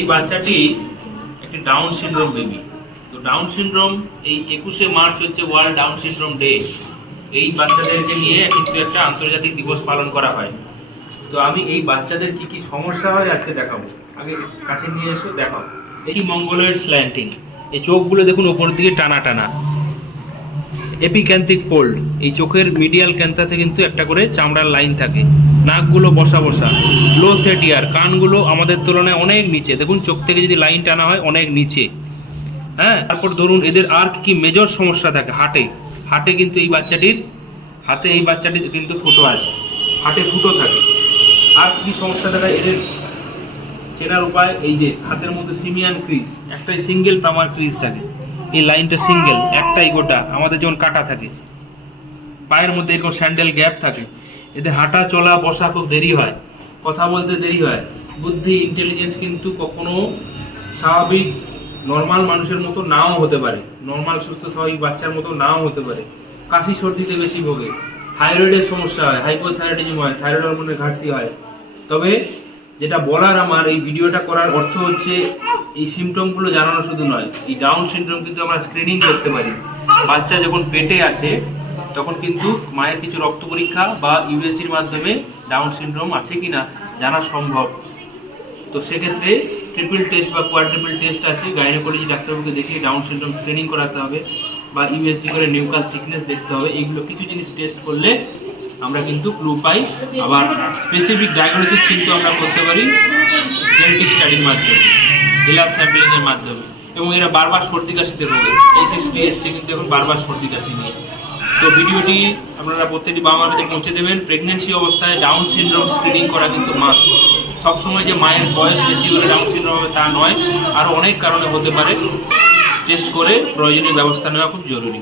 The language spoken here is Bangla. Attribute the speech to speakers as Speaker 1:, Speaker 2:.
Speaker 1: এই বাচ্চাটি একটি ডাউন সিনড্রোম বেবি তো ডাউন সিনড্রোম এই একুশে মার্চ হচ্ছে ওয়ার্ল্ড ডাউন সিনড্রোম ডে এই বাচ্চাদেরকে নিয়ে কিন্তু একটা আন্তর্জাতিক দিবস পালন করা হয়। তো আমি এই বাচ্চাদের কি কি সমস্যা হয় আজকে দেখাবো। আগে কাছে নিয়ে এসো, দেখাও। দেখি মঙ্গলের স্ল্যান্টিং এই চোখগুলো দেখুন, ওপর দিকে টানা টানা। এপিক্যান্থিক ফোল্ড এই চোখের মিডিয়াল ক্যান্থাসে কিন্তু একটা করে চামড়ার লাইন থাকে। নাকগুলো বসা বসা লো সেটিয়ার কানগুলো আমাদের তুলনায় অনেক নিচে। দেখুন, চোখ থেকে যদি লাইন টানা হয়, অনেক নিচে। হ্যাঁ? তারপর ধরুন, এদের আর কি মেজর সমস্যা থাকে? হাটে। হাটে কিন্তু এই বাচ্চাটির হাতে এই বাচ্চাটির কিন্তু ফুটো আছে। হাটে ফুটো থাকে। আর কি সমস্যা দেখা এদের চেনার উপায় এই যে, হাতের মধ্যে সিমিয়ান ক্রিজ একটাই সিঙ্গেল প্রামার ক্রিজ থাকে। এই লাইনটা সিঙ্গেল, একটাই গোটা, আমাদের যেমন কাটা থাকে। পায়ের মধ্যে এরকম স্যান্ডেল গ্যাপ থাকে। এতে হাঁটা, চলা, বসা খুব দেরি হয়। কথা বলতে দেরি হয়। বুদ্ধি ইন্টেলিজেন্স কিন্তু কখনো স্বাভাবিক নর্মাল মানুষের মতো নাও হতে পারে। নর্মাল সুস্থ, স্বাভাবিক বাচ্চার মতো নাও হতে পারে। কাশি, সর্দিতে বেশি ভোগে। থাইরয়েডের সমস্যা হয় হাইপোথাইরয়েডিজম হয়, থাইরয়েড হরমোনের ঘাটতি হয়। তবে যেটা বলার আমার, এই ভিডিওটা করার অর্থ হচ্ছে এই সিমটমগুলো জানানো শুধু নয়, এই ডাউন সিনড্রোম কিন্তু আমরা স্ক্রিনিং করতে পারি। বাচ্চা যখন পেটে আসে, তখন কিন্তু মায়ের কিছু রক্ত পরীক্ষা বা ইউএসজির মাধ্যমে ডাউন সিনড্রোম আছে কি না জানা সম্ভব। তো সেক্ষেত্রে ট্রিপল টেস্ট বা কোয়াড্রিপল টেস্ট আছে। গাইনোকোলজি ডাক্তারবাবুকে দেখে ডাউন সিনড্রোম স্ক্রিনিং করাতে হবে বা ইউএসজি করে নিউকাল থিকনেস দেখতে হবে। এইগুলো কিছু জিনিস টেস্ট করলে আমরা কিন্তু ক্লু পাই। আবার স্পেসিফিক ডায়াগনোসিস কিন্তু আমরা করতে পারি জেনেটিক স্টাডির মাধ্যমে। ল্যাব স্যাম্পলিংয়ের মাধ্যমে। এবং এরা বারবার সর্দি কাশিতে রোগে। এই শিশুটি এসছে, কিন্তু এখন বারবার সর্দি কাশি নিয়ে। তো ভিডিওটি আপনারা প্রত্যেকটি বাবা মাকে পৌঁছে দেবেন। প্রেগনেন্সি অবস্থায় ডাউন সিনড্রোম স্ক্রিনিং করা কিন্তু মাস্ট সবসময় যে মায়ের বয়স বেশি হলে ডাউন সিনড্রোম হবে তা নয় আরও অনেক কারণে হতে পারে। টেস্ট করে প্রয়োজনীয় ব্যবস্থা নেওয়া খুব জরুরি।